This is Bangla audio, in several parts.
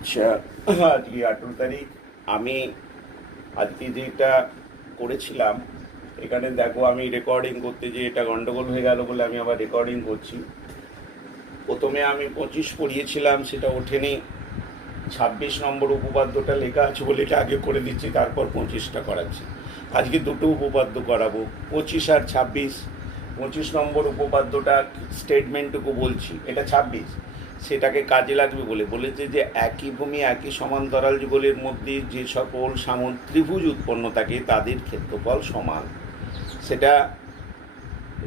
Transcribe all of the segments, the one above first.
আচ্ছা, আজকে 18 তারিখ। আমি আজকে যেটা করেছিলাম, এখানে দেখো আমি রেকর্ডিং করতে যে এটা গন্ডগোল হয়ে গেল বলে আমি আবার রেকর্ডিং করছি। প্রথমে আমি 25 পড়িয়েছিলাম, সেটা ওঠেনি। 26 নম্বর উপপাদ্যটা লেখা আছে বলে এটা আগে করে দিচ্ছি, তারপর 25টা করাচ্ছি। আজকে দুটো উপপাদ্য করাবো, 25 আর 26। 25 নম্বর উপপাদ্যটা স্টেটমেন্টটুকু বলছি, এটা 26 সেটাকে কাজে লাগবে বলে বলেছে যে একই ভূমি একই সমান্তরাল যুগলের মধ্যে যে সকল ত্রিভুজ উৎপন্ন থাকে তাদের ক্ষেত্রফল সমান। সেটা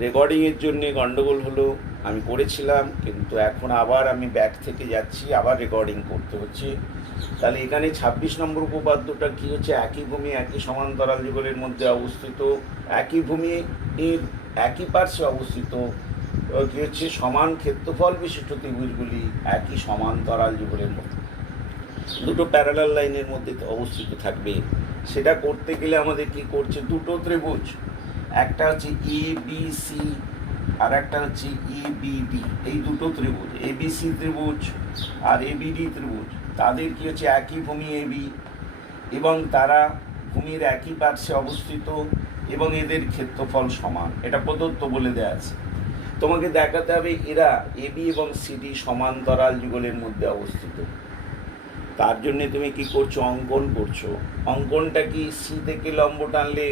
রেকর্ডিংয়ের জন্যে গন্ডগোল হলো, আমি করেছিলাম, কিন্তু এখন আবার আমি ব্যাক থেকে যাচ্ছি, আবার রেকর্ডিং করতে হচ্ছে। তাহলে এখানে 26 নম্বর উপপাদ্যটা কী হচ্ছে, একই ভূমি একই সমান্তরাল যুগলের মধ্যে অবস্থিত, একই ভূমির একই পার্শ্বে অবস্থিত কী হচ্ছে, সমান ক্ষেত্রফল বিশিষ্ট ত্রিভুজগুলি একই সমান্তরাল যুগলের মধ্যে দুটো প্যারালাল লাইনের মধ্যে অবস্থিত থাকবে। সেটা করতে গেলে আমাদের কি করছে, দুটো ত্রিভুজ, একটা হচ্ছে এ বি সি আর একটা হচ্ছে এ বি ডি। এই দুটো ত্রিভুজ এ বি সি ত্রিভুজ আর এ বি ডি ত্রিভুজ, তাদের কি হচ্ছে একই ভূমি এ বি এবং তারা ভূমির একই পার্শ্বে অবস্থিত এবং এদের ক্ষেত্রফল সমান। এটা প্রদত্ত বলে দেওয়া আছে। তোমাকে দেখাতে হবে এরা এ বি এবং সিডি সমান্তরাল যুগলের মধ্যে অবস্থিত। তার জন্যে তুমি কি করছো, অঙ্কন করছো। অঙ্কনটা কি, সি থেকে লম্ব টানলে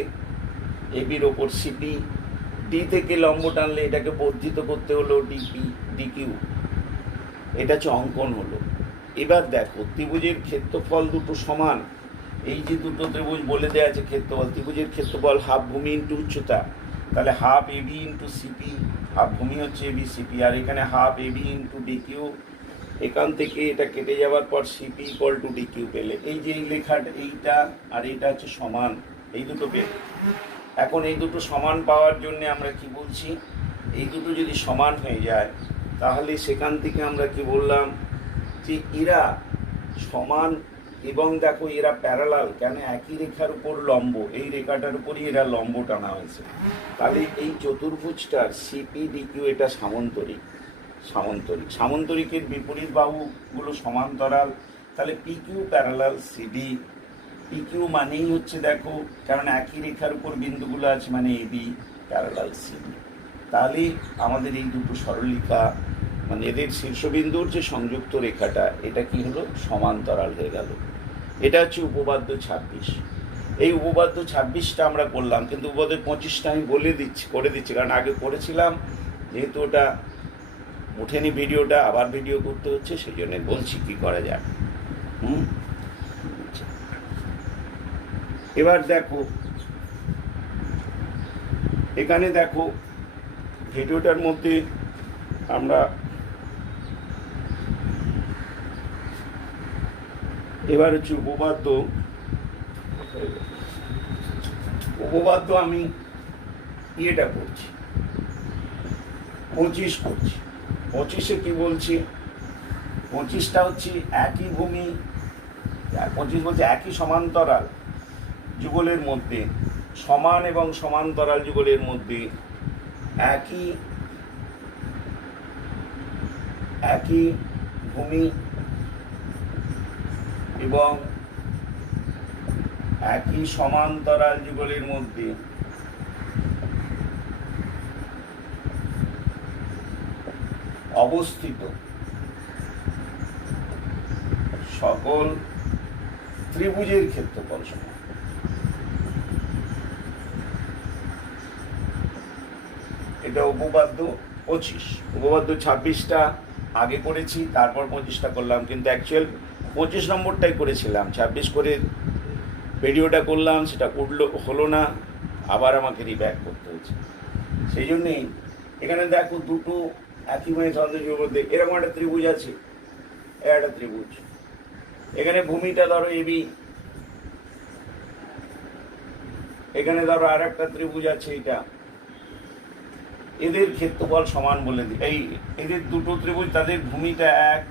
এবির ওপর সিপি, ডি থেকে লম্ব টানলে এটাকে বর্ধিত করতে হলো ডিপি ডিকিউ। এটা হচ্ছে অঙ্কন হলো। এবার দেখো ত্রিভুজের ক্ষেত্রফল দুটো সমান। এই যে দুটো ত্রিভুজ বলে দেওয়া আছে ক্ষেত্রফল, ত্রিভুজের ক্ষেত্রফল হাফ ভূমি ইন্টু উচ্চতা, তাহলে half AB into CP, half ভূমি হচ্ছে এবি সিপি, আর এখানে হাফ এবি ইন্টু ডিকিউ। এখান থেকে এটা কেটে যাওয়ার পর সিপি ইকুয়াল টু ডিকিউ পেলে, এই যে এই লেখাটা এইটা আর এইটা হচ্ছে সমান, এই দুটো পেলে। এখন এই দুটো সমান পাওয়ার জন্য আমরা কি বলছি, এই দুটো যদি সমান হয়ে যায় তাহলে সেখান থেকে আমরা কি বললাম যে এরা সমান এবং দেখো এরা প্যারালাল, কেন একই রেখার উপর লম্ব, এই রেখাটার উপরই এরা লম্ব টানা হয়েছে। তাহলে এই চতুর্ভুজটার সিপি ডিকিউ এটা সামন্তরিক। সামন্তরিকের বিপরীত বাহুগুলো সমান্তরাল, তাহলে পিকিউ প্যারালাল সিডি। পিকিউ মানেই হচ্ছে দেখো, কারণ একই রেখার উপর বিন্দুগুলো আছে মানে এবি প্যারালাল সিডি। তাহলে আমাদের এই দুটো সরলরেখা মানে এদের শীর্ষবিন্দুর যে সংযুক্ত রেখাটা, এটা কি হলো, সমান্তরাল হয়ে গেল। এটা হচ্ছে উপপাদ্য 26। এই উপপাদ্য 26টা আমরা করলাম, কিন্তু উপপাদ্য 25টা আমি করে দিচ্ছি কারণ আগে করেছিলাম, যেহেতু ওটা ওঠেনি ভিডিওটা, আবার ভিডিও করতে হচ্ছে, সেই জন্য বলছি কি করা যায়। এবার দেখো এখানে দেখো ভিডিওটার মধ্যে আমরা এবার হচ্ছে উপপাদ্য আমি ইয়েটা করছি, 25 করছি। 25-এ কি বলছি, 25টা হচ্ছে একই ভূমি, 25 বলছে একই সমান্তরাল যুগলের মধ্যে, সমান এবং সমান্তরাল যুগলের মধ্যে একই ভূমি এবং একই সমান্তরাল যুগলের মধ্যে অবস্থিত সকল ত্রিভুজের ক্ষেত্রফল সমান। এটা উপপাদ্য 25। উপপাদ্য 26টা আগে করেছি, তারপর 25টা করলাম, কিন্তু অ্যাকচুয়াল 25 নম্বরটাই করেছিলাম। 26 করে ভিডিওটা করলাম, সেটা হলো না, আবার আমাকে রিব্যাক করতে হচ্ছে। সেই জন্যেই এখানে দেখো দুটো একই মানে সৌন্দর্যের মধ্যে এরকম একটা ত্রিভুজ আছে, একটা ত্রিভুজ, এখানে ভূমিটা ধরো এবি, এখানে ধরো আর একটা ত্রিভুজ আছে, এটা এদের ক্ষেত্রফল সমান বলে দিই। এদের দুটো ত্রিভুজ, তাদের ভূমিটা এক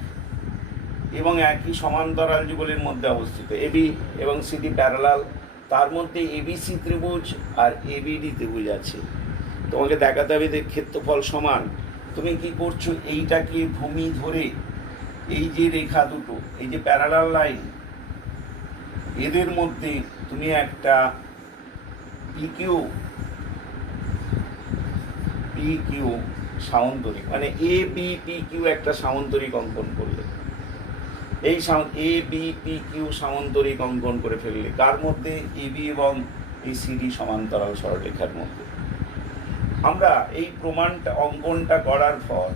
এবং একই সমান্তরাল যুগলের মধ্যে অবস্থিত, এবি এবং সিডি প্যারালাল, তার মধ্যে এবিসি ত্রিভুজ আর এবিডি ত্রিভুজ আছে। তোমাকে দেখাতে হবে এদের ক্ষেত্রফল সমান। তুমি কি করছো, এইটাকে ভূমি ধরে এই যে রেখা দুটো, এই যে প্যারালাল লাইন, এদের মধ্যে তুমি একটা পিকিউ পিকিউ সামন্তরিক, মানে এ বি পি কিউ একটা সামন্তরিক অঙ্কন করলে, এই এ বি পি কিউ সামন্তরিক অঙ্কন করে ফেললে, কার মধ্যে? এ বি এবং এই সিডি সমান্তরাল সরলরেখার মধ্যে। আমরা এই প্রমাণটা অঙ্কনটা করার পর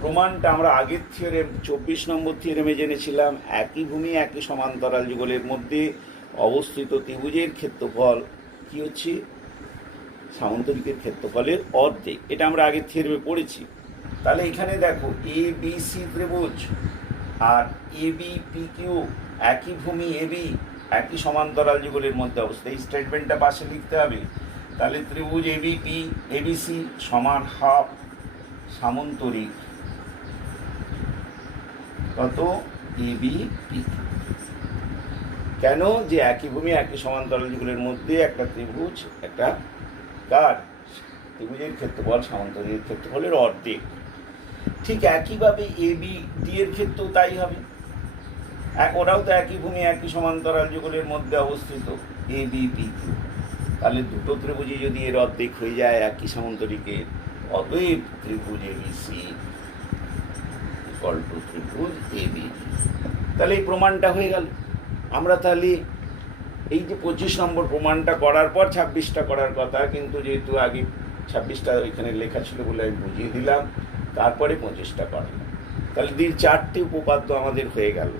প্রমাণটা আমরা আগের থিওরেম 24 নম্বর থিওরেমে জেনেছিলাম, একই ভূমি একই সমান্তরাল যুগলের মধ্যে অবস্থিত ত্রিভুজের ক্ষেত্রফল কি হচ্ছে? সামন্তরিকের ক্ষেত্রফলের অর্ধেক। এটা আমরা আগের থিওরেমে পড়েছি। তাহলে এখানে দেখো এ বি সি ত্রিভুজ আর এ বি পি কিউ একই ভূমি এ বি একই সমান্তরাল যুগলের মধ্যে অবস্থিত, এই স্টেটমেন্টটা পাশে লিখতে হবে। তাহলে ত্রিভুজ এবিসি সমান হাফ সামন্তরিক কত? AB P. কেন? যে একই ভূমি একই সমান্তরাল যুগলের মধ্যে একটা ত্রিভুজ, একটা কার ত্রিভুজের ক্ষেত্রফল সামন্তরিকের ক্ষেত্রফলের অর্ধেক। ঠিক একইভাবে এবি ডি এর ক্ষেত্রেও তাই হবে। ওরাও তো একই ভূমি একই সমান্তরাল যুগলের মধ্যে অবস্থিত, এ বি পি কিউ। তাহলে দুটো ত্রিভুজই যদি এর অর্ধেক হয়ে যায় একই সামন্তরিকের, অতএব ত্রিভুজ এবিসি ইকুয়াল টু ত্রিভুজ এবি। তাহলে এই প্রমাণটা হয়ে গেল। আমরা তাহলে এই যে 25 নম্বর প্রমাণটা করার পর 26টা করার কথা, কিন্তু যেহেতু আগে 26টা ওইখানে লেখা ছিল বলে আমি বুঝিয়ে দিলাম, তারপরে 25টা করলাম। তাহলে 4টে উপপাদ্য আমাদের হয়ে গেল।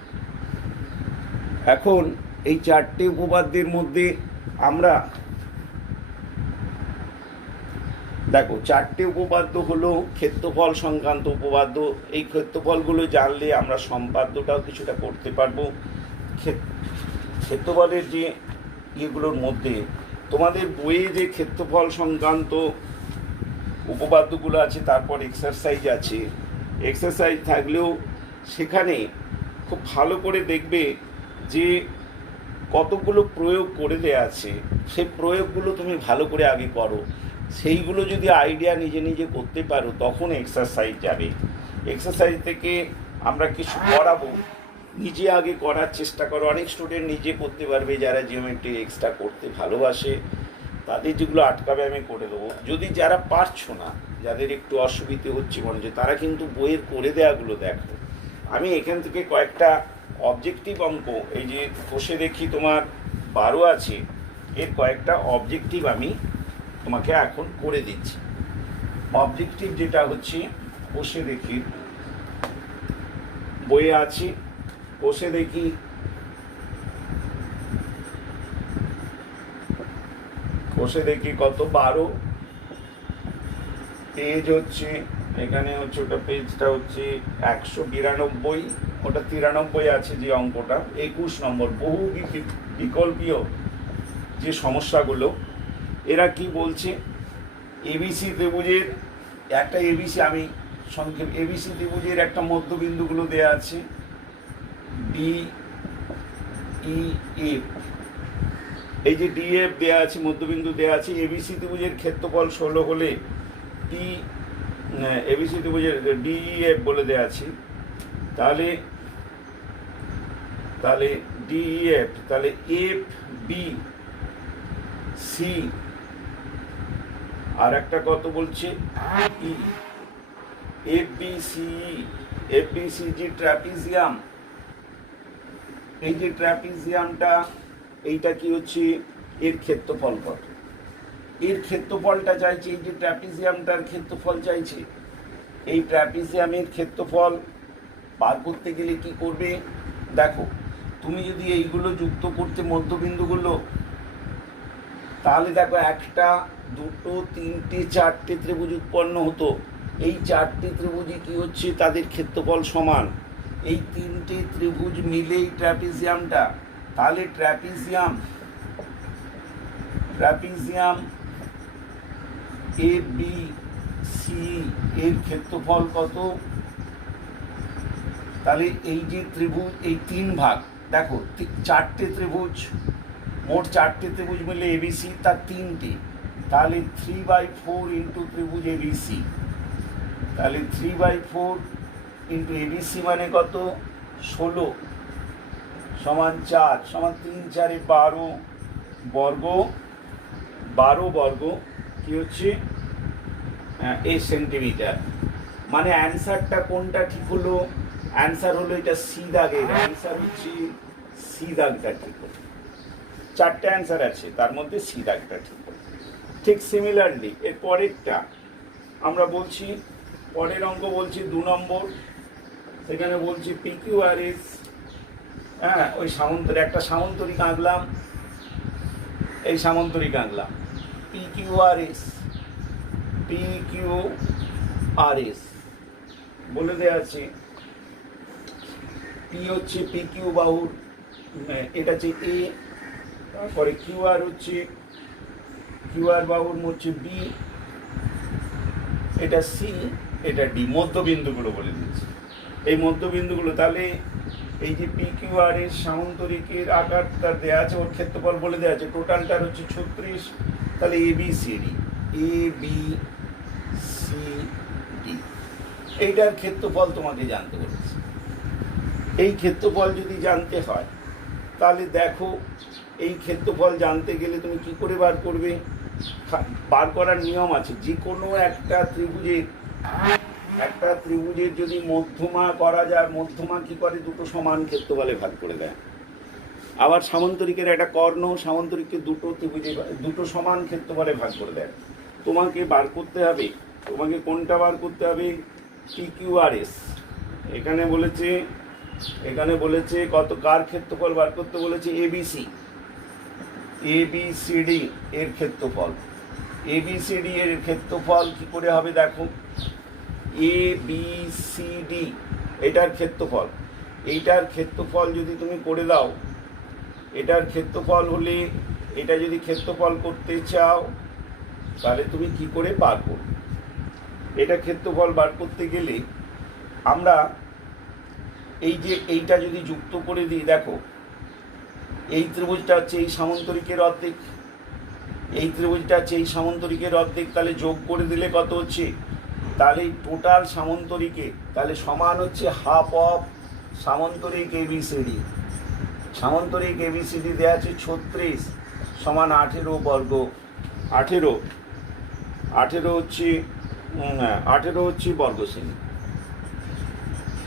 এখন এই 4টে উপপাদ্যের মধ্যে আমরা দেখো 4টে উপপাদ্য হলো ক্ষেত্রফল সংক্রান্ত উপপাদ্য। এই ক্ষেত্রফলগুলো জানলে আমরা সম্পাদ্যটাও কিছুটা করতে পারবো। ক্ষেত্রফলের যে ইয়েগুলোর মধ্যে তোমাদের বইয়ে যে ক্ষেত্রফল সংক্রান্ত উপপাদ্যগুলো আছে, তারপর এক্সারসাইজ আছে। এক্সারসাইজ থাকলেও সেখানে খুব ভালো করে দেখবে যে কতগুলো প্রয়োগ করে দেয়া আছে, সেই প্রয়োগগুলো তুমি ভালো করে আগে করো। সেইগুলো যদি আইডিয়া নিজে নিজে করতে পারো তখন এক্সারসাইজ যাবে। এক্সারসাইজ থেকে আমরা কিছু করাবো, নিজে আগে করার চেষ্টা করো। অনেক স্টুডেন্ট নিজে করতে পারবে, যারা জিওমেট্রি এক্সট্রা করতে ভালোবাসে, তাদের যেগুলো আটকাবে আমি করে দেবো। যদি যারা পারছো না, যাদের একটু অসুবিধে হচ্ছে মনে হচ্ছে, তারা কিন্তু বইয়ের করে দেওয়াগুলো দেখো। আমি এখান থেকে কয়েকটা অবজেক্টিভ অঙ্ক, এই যে কষে দেখি তোমার 12 আছে, এর কয়েকটা অবজেক্টিভ আমি তোমাকে এখন করে দিচ্ছি। অবজেক্টিভ যেটা হচ্ছে কষে দেখি, বইয়ে আছে, কষে দেখি কত 12, পেজ হচ্ছে এখানে হচ্ছে, ওটা পেজটা হচ্ছে 192, ওটা 93 আছে যে অঙ্কটা। 21 নম্বর বহু বিকল্পীয় যে সমস্যাগুলো, এরা কি বলছে? এবিসি ত্রিভুজের একটা আমি সংক্ষেপ, এবিসি ত্রিভুজের একটা মধ্যবিন্দুগুলো দেয়া আছে, ডি ই এফ। এই যে ডিএফ দেয়া আছে, মধ্যবিন্দু দেয়া আছে। এবিসি ত্রিভুজের ক্ষেত্রফল 16 হলে এবিসি ত্রিভুজের ডিএফ বলে দেয়া আছে। তাহলে ডিএফ, তাহলে এফ বি সি, আর একটা কত বলছে? ই। এফবিসি যে ট্র্যাপিজিয়াম, এই যে ট্র্যাপিজিয়ামটা, এইটা কি হচ্ছে? এর ক্ষেত্রফল কত? এর ক্ষেত্রফলটা চাইছে, এই যে ট্র্যাপিজিয়ামটার ক্ষেত্রফল চাইছে। এই ট্র্যাপিজিয়ামের ক্ষেত্রফল বার করতে গেলে কি করবে? দেখো, তুমি যদি এইগুলো যুক্ত করতে মধ্যবিন্দুগুলো, তাহলে দেখো 1, 2, 3, 4টে ত্রিভুজ উৎপন্ন হতো। এই 4টে ত্রিভুজই কি হচ্ছে? তাদের ক্ষেত্রফল সমান। এই 3টে ত্রিভুজ মিলেই ট্র্যাপিজিয়ামটা। তাহলে ট্র্যাপিজিয়াম এ বি সি এর ক্ষেত্রফল কত? তাহলে এই যে ত্রিভুজ, এই 3 ভাগ, দেখো 4টে ত্রিভুজ, মোট 4টে ত্রিভুজ মিলে এবিসি, তার 3টে, তাহলে 3/4 ইন্টু ত্রিভুজ এবিসি। তাহলে 3/4 ইন্টু এবিসি মানে কত 16 সমান 4 সমান 3 4 12 বর্গ 12 বর্গ কি হচ্ছে এই সেন্টিমিটার। মানে অ্যান্সারটা কোনটা ঠিক হলো? অ্যান্সার হলো এটা সি দাগের অ্যান্সার হচ্ছে সি দাগটা ঠিক হলো। 4টে অ্যান্সার আছে, তার মধ্যে সি দাগটা ঠিক হলো। ঠিক সিমিলারলি এর পরেরটা আমরা বলছি, পরের অঙ্ক বলছি 2 নম্বর, সেখানে বলছি পিকিউআরএস। হ্যাঁ, ওই একটা সামন্তরিক আঁকলাম, এই সামন্তরিক আঁকলাম পিকিউআরএস। পিকিউআরএস বলে দেওয়া আছে পি হচ্ছে পিকিউ বাহুর, এটা হচ্ছে এ, তারপরে কিউআর হচ্ছে কিউআর বাহুর হচ্ছে বি, এটা সি, এটা ডি। মধ্যবিন্দুগুলো বলে দিচ্ছি, এই মধ্যবিন্দুগুলো। তাহলে এই যে পি কিউ আর এর সামন্তরিকের আকারটা দেওয়া আছে, ওর ক্ষেত্রফল বলে দেওয়া আছে, টোটালটার হচ্ছে 36। তাহলে A B C D, A B C D, এইটার ক্ষেত্রফল তোমাকে জানতে বলেছে। এই ক্ষেত্রফল যদি জানতে হয় তাহলে দেখো, এই ক্ষেত্রফল জানতে গেলে তুমি কি করে বার করবে? বার করার নিয়ম আছে। যে কোনো একটা ত্রিভুজের যদি মধ্যমা করা যায়, মধ্যমা কি করে? দুটো সমান ক্ষেত্রফলে ভাগ করে দেয়। আবার সামন্তরিকের একটা কর্ণ, সামন্তরিককে দুটো সমান ক্ষেত্রফলে ভাগ করে দেয়। তোমাকে বার করতে হবে, তোমাকে কোনটা বার করতে হবে? পিকিউআরএস। এখানে বলেছে কত, কার ক্ষেত্রফল বার করতে বলেছে? এবিসিডি এর ক্ষেত্রফল। এবিসিডি এর ক্ষেত্রফল কি করে হবে দেখো, এবিসিডি এটার ক্ষেত্রফল, এইটার ক্ষেত্রফল যদি তুমি করে দাও, এটার ক্ষেত্রফল হলে, এটা যদি ক্ষেত্রফল করতে চাও তাহলে তুমি কি করে বার করবে? এটা ক্ষেত্রফল বার করতে গেলে আমরা এই যে এইটা যদি যুক্ত করে দিই, দেখো এই ত্রিভুজটা হচ্ছে এই সামন্তরিকের অর্ধেক, এই ত্রিভুজটা হচ্ছে এই সামন্তরিকের অর্ধেক, তাহলে যোগ করে দিলে কত হচ্ছে? তাহলে টোটাল সামন্তরিকে তাহলে সমান হচ্ছে হাফ অফ সামন্তরিক এবিসিডি। সামন্তরিক এবিসিডি দেওয়া আছে 36 সমান 18 বর্গ। 18 হচ্ছে বর্গ সেমি।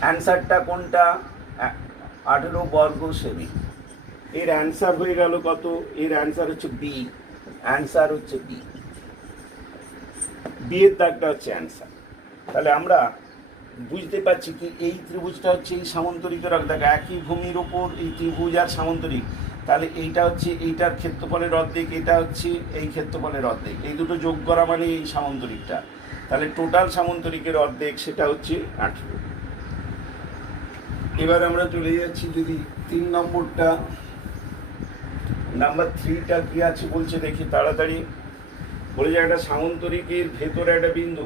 অ্যান্সারটা কোনটা? 18 বর্গ সেমি। এর অ্যান্সার হয়ে গেল কত? এর অ্যান্সার হচ্ছে বি। অ্যান্সার হচ্ছে বি, বি এর দাগটা হচ্ছে অ্যান্সার। তাহলে আমরা বুঝতে পারছি কি এই ত্রিভুজটা হচ্ছে এই সামন্তরিকের দেখো একই ভূমির ওপর এই ত্রিভুজ আর সামন্তরিক, তাহলে এইটা হচ্ছে এইটার ক্ষেত্রফলের অর্ধেক, এটা হচ্ছে এই ক্ষেত্রফলের অর্ধেক, এই দুটো যোগ করা মানে এই সামন্তরিকটা, তাহলে টোটাল সামন্তরিকের অর্ধেক সেটা হচ্ছে 18। এবার আমরা চলে যাচ্ছি যদি 3 নম্বরটা, নাম্বার 3টা কি আছে বলছে দেখি তাড়াতাড়ি। বলে যে একটা সামন্তরিকের ভেতরে একটা বিন্দু,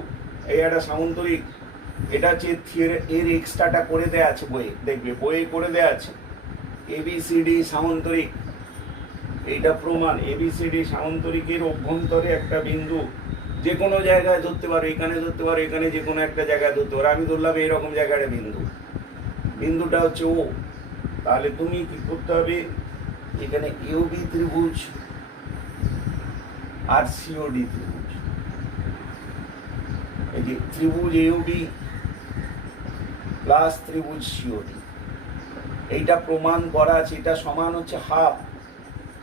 এই একটা সামন্তরিক, এটা হচ্ছে এর এক্সট্রাটা করে দেওয়া আছে বইয়ে, দেখবে বইয়ে করে দেওয়া আছে এবিসিডি সামন্তরিক। এইটা প্রমাণ, এবিসিডি সামন্তরিকের অভ্যন্তরে একটা বিন্দু যে কোনো জায়গায় ধরতে পারো, এখানে ধরতে পারো, এখানে যে কোনো একটা জায়গায় ধরতে পারো। আমি ধরলাম এরকম জায়গায় বিন্দুটা হচ্ছে ও। তাহলে তুমি কি করতে হবে? এখানে ইউবি ত্রিভুজ আর সিওডি ত্রিভুজ, এই যে ত্রিভুজ ইউবি প্লাস ত্রিভুজ সিওডি, এইটা প্রমাণ করা আছে। এটা সমান হচ্ছে হাফ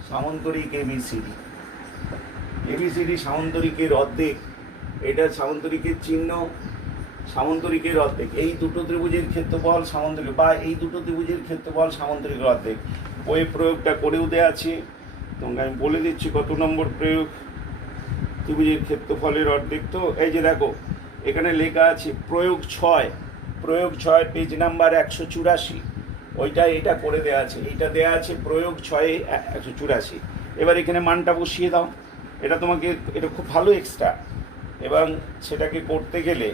সামন্তরিক এবিসিডি। এবিসিডি সামন্তরিকের অর্ধেক, এটা সামন্তরিকের চিহ্ন, সামন্তরিকের অর্ধেক। এই দুটো ত্রিভুজের ক্ষেত্রফল সামন্তরিক, বা এই দুটো ত্রিভুজের ক্ষেত্রফল সামন্তরিকের অর্ধেক। ওই প্রয়োগটা করেও দেওয়া আছে, তোমাকে আমি বলে দিচ্ছি কত নম্বর প্রয়োগ। ত্রিভুজের ক্ষেত্রফলের অর্ধেক, তো এই যে দেখো এখানে লেখা আছে প্রয়োগ 6 পেজ নাম্বার 184, ওইটা এটা করে দেওয়া আছে, এইটা দেওয়া আছে প্রয়োগ 6 184। এবার এখানে মানটা বসিয়ে দাও, এটা তোমাকে, এটা খুব ভালো এক্সট্রা। এবং সেটাকে করতে গেলে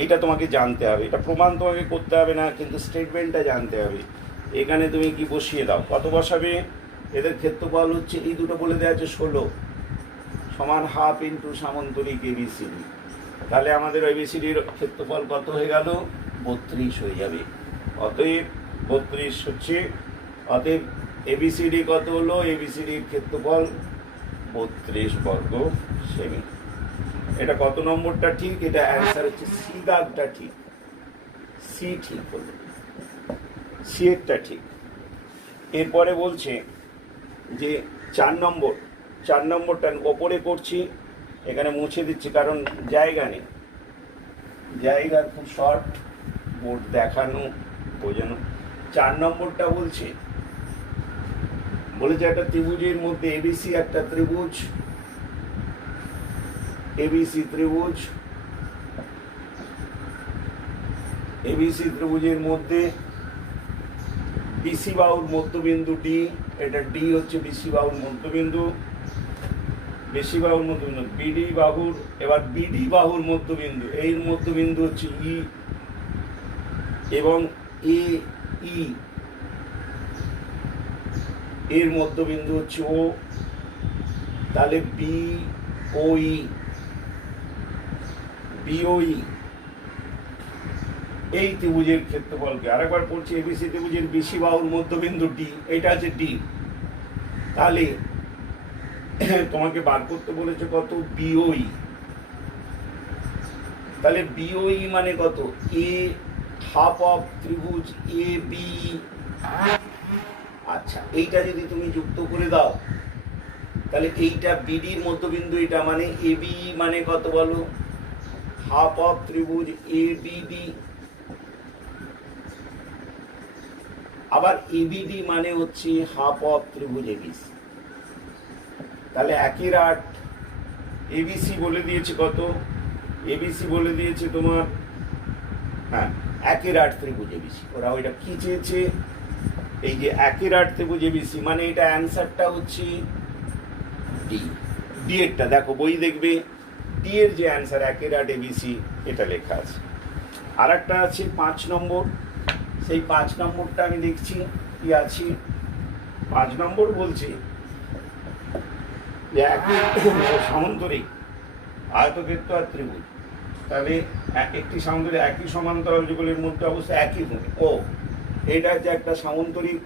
এইটা তোমাকে জানতে হবে, এটা প্রমাণ তোমাকে করতে হবে না, কিন্তু স্টেটমেন্টটা জানতে হবে। এখানে তুমি কি বসিয়ে দাও, কত বসাবে? এদের ক্ষেত্রফল হচ্ছে এই দুটো বলে দেওয়া আছে 16 সমান হাফ ইন্টু সামন্তরিক এবিসিডি। তাহলে আমাদের এবিসিডির ক্ষেত্রফল কত হয়ে গেল? 32 হয়ে যাবে। অতএব 32 হচ্ছে, অতএব এবিসিডি কত হলো? এবিসিডির ক্ষেত্রফল 32 বর্গ সেমি। এটা কত নম্বরটা ঠিক? এটা অ্যান্সার হচ্ছে সি দাগটা ঠিক, সি ঠিক হলো, সি এরটা ঠিক। এরপরে বলছে যে 4 নম্বরটা ওপরে করছি, এখানে মুছে দিচ্ছি কারণ জায়গা নেই, জায়গা খুব শর্ট, বোর্ড দেখানো বোঝানো। 4 নম্বরটা বলছে একটা ত্রিভুজের মধ্যে এবিসি একটা ত্রিভুজ, এবিসি ত্রিভুজ, এবিসি ত্রিভুজের মধ্যে বিসি বাহুর মধ্যবিন্দু ডি, এটা ডি হচ্ছে বিসি বাহুর মধ্যবিন্দু, বিসি বাহুর মধ্যবিন্দু, বিডি বাহুর, এবার বিডি বাহুর মধ্যবিন্দু, এই মধ্যবিন্দু হচ্ছে ই এবং এ ই, এর মধ্যবিন্দু হচ্ছে ও, তাহলে বি ও ই, বিওই এই ত্রিভুজের ক্ষেত্রফলকে আরেকবার পড়ছি, এবিসি ত্রিভুজের বিসি বাহুর মধ্যবিন্দু ডি, এটা আছে ডি, তাহলে তোমাকে বার করতে বলেছে কত? বিওই। তাহলে বিওই মানে কত? এ হাফ অফ ত্রিভুজ এ বি। আচ্ছা, এইটা যদি তুমি যুক্ত করে দাও তাহলে এইটা বিডির মধ্যবিন্দু, এটা মানে এবি মানে কত বলো? হাফ অফ ত্রিভুজ এ বিডি। আবার এবিডি মানে হচ্ছে হাফ অফ ত্রিভুজ এবিসি। তাহলে একই রাট এবিসি বলে দিয়েছে কত? এবিসি বলে দিয়েছে তোমার, হ্যাঁ, একই রাট ত্রিভুজ এবিসি। ওরা ওইটা কি চেয়েছে? এই যে একই রাট ত্রিভুজ এবিসি মানে এটা অ্যান্সারটা হচ্ছে ডি। ডি এরটা দেখো, বই দেখবে, ডি এর যে অ্যান্সার একই রাট এবিসি এটা লেখা আছে। আর একটা আছে 5 নম্বর, সেই 5 নম্বরটা আমি দেখছি কি আছে। 5 নম্বর বলছে যে একই সামান্তরিক আয়তক্ষেত্র আর ত্রিভুজ, তাহলে একটি সামান্তরিক একই সমান্তরাল যুগলের মধ্যে অবস্থা একই ভূমি। ও এটা হচ্ছে একটা সামান্তরিক,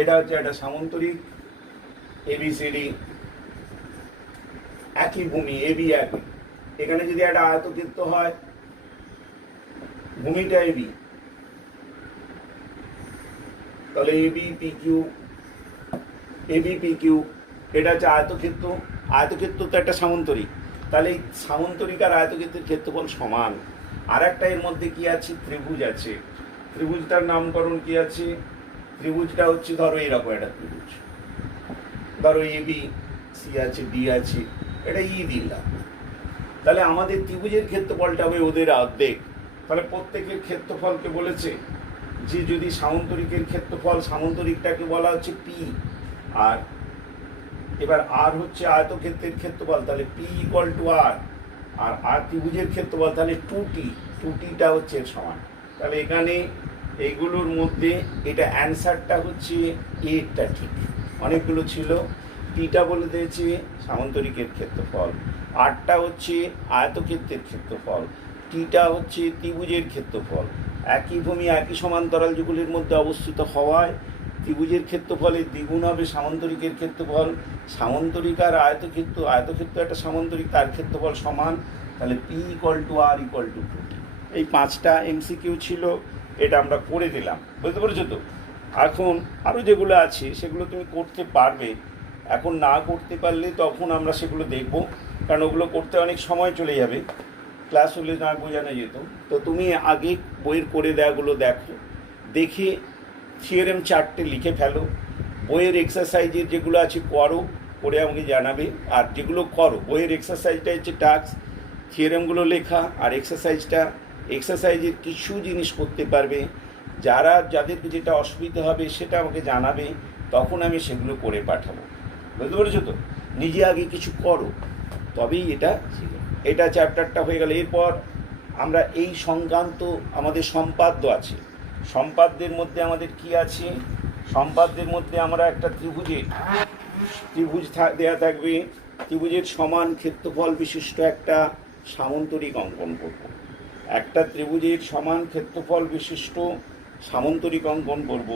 এটা হচ্ছে একটা সামান্তরিক এবিসিডি, একই ভূমি এবি একই। এখানে যদি একটা আয়তক্ষেত্র হয়, ভূমিটা এবি, তাহলে AB P Q, AB P Q, এটা হচ্ছে আয়তক্ষেত্র। আয়তক্ষেত্র তো একটা সামান্তরিক, তাহলে এই সামান্তরিক আর আয়তক্ষেত্রের ক্ষেত্রফল সমান। আর একটা এর মধ্যে কি আছে? ত্রিভুজ আছে। ত্রিভুজটার নামকরণ কি আছে? ত্রিভুজটা হচ্ছে ধরো এরকম একটা ত্রিভুজ, ধরো এবি সি আছে, ডি আছে, এটা ই দিলাম। তাহলে আমাদের ত্রিভুজের ক্ষেত্রফলটা হবে ওদের অর্ধেক। তাহলে প্রত্যেকের ক্ষেত্রফলকে বলেছে যে যদি সামান্তরিকের ক্ষেত্রফল, সামান্তরিকটাকে বলা হচ্ছে পি, আর এবার আর হচ্ছে আয়তক্ষেত্রের ক্ষেত্রফল, তাহলে পি ইকুয়াল টু আর, আর ত্রিভুজের ক্ষেত্রফল তাহলে 2t, 2tটা হচ্ছে এর সমান। তাহলে এখানে এইগুলোর মধ্যে এটা অ্যান্সারটা হচ্ছে এরটা ঠিক। অনেকগুলো ছিল, টিটা বলে দিয়েছে সামান্তরিকের ক্ষেত্রফল, আরটা হচ্ছে আয়তক্ষেত্রের ক্ষেত্রফল, টিটা হচ্ছে ত্রিভুজের ক্ষেত্রফল। একই ভূমি একই সমান্তরাল যুগলের মধ্যে অবস্থিত হওয়ায় ত্রিভুজের ক্ষেত্রফলের দ্বিগুণ হবে সামান্তরিকের ক্ষেত্রফল। সামান্তরিক আর আয়তক্ষেত্র, আয়তক্ষেত্র একটা সামান্তরিক, তার ক্ষেত্রফল সমান। তাহলে পি ইকুয়াল টু আর ইকুয়াল টু 2t। এই 5টা এমসিকিউ ছিল, এটা আমরা করে দিলাম, বুঝতে পেরেছো তো? এখন আরও যেগুলো আছে সেগুলো তুমি করতে পারবে, এখন না করতে পারলে তখন আমরা সেগুলো দেখব, কারণ ওগুলো করতে অনেক সময় চলে যাবে, ক্লাস হলে না বোঝানো যেত। তো তুমি আগে বইয়ের করে দেওয়াগুলো দেখো, দেখে থিওরেম 4টে লিখে ফেলো, বইয়ের এক্সারসাইজের যেগুলো আছে করো, করে আমাকে জানাবে। আর যেগুলো করো, বইয়ের এক্সারসাইজটা হচ্ছে টাস্ক, থিওরেমগুলো লেখা, আর এক্সারসাইজের কিছু জিনিস করতে পারবে, যাদেরকে যেটা অসুবিধা হবে সেটা আমাকে জানাবে, তখন আমি সেগুলো করে পাঠাবো, বুঝতে পেরেছো তো? নিজে আগে কিছু করো, তবেই এটা চ্যাপ্টারটা হয়ে গেল। এরপর আমরা এই সংক্রান্ত আমাদের সম্পাদ্য আছে, সম্পাদ্যের মধ্যে আমাদের কি আছে? সম্পাদ্যের মধ্যে আমরা একটা ত্রিভুজ দেওয়া থাকবে, ত্রিভুজের সমান ক্ষেত্রফল বিশিষ্ট একটা সামন্তরিক অঙ্কন করব। একটা ত্রিভুজের সমান ক্ষেত্রফল বিশিষ্ট সামন্তরিক অঙ্কন করব।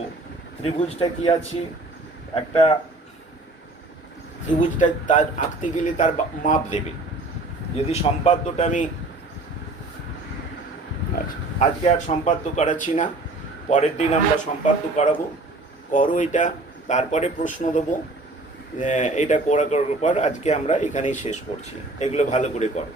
ত্রিভুজটা কি আছে, একটা ত্রিভুজটা তার আঁকতে গেলে তার মাপ দেবে। যদি সম্পাদ্যটা আমি আজকে আর সম্পাদ্য করাচ্ছি না, পরের দিন আমরা সম্পাদ্য করাবো। করো এটা, তারপরে প্রশ্ন দেবো। এটা করার পর আজকে আমরা এখানেই শেষ করছি। এগুলো ভালো করে করো।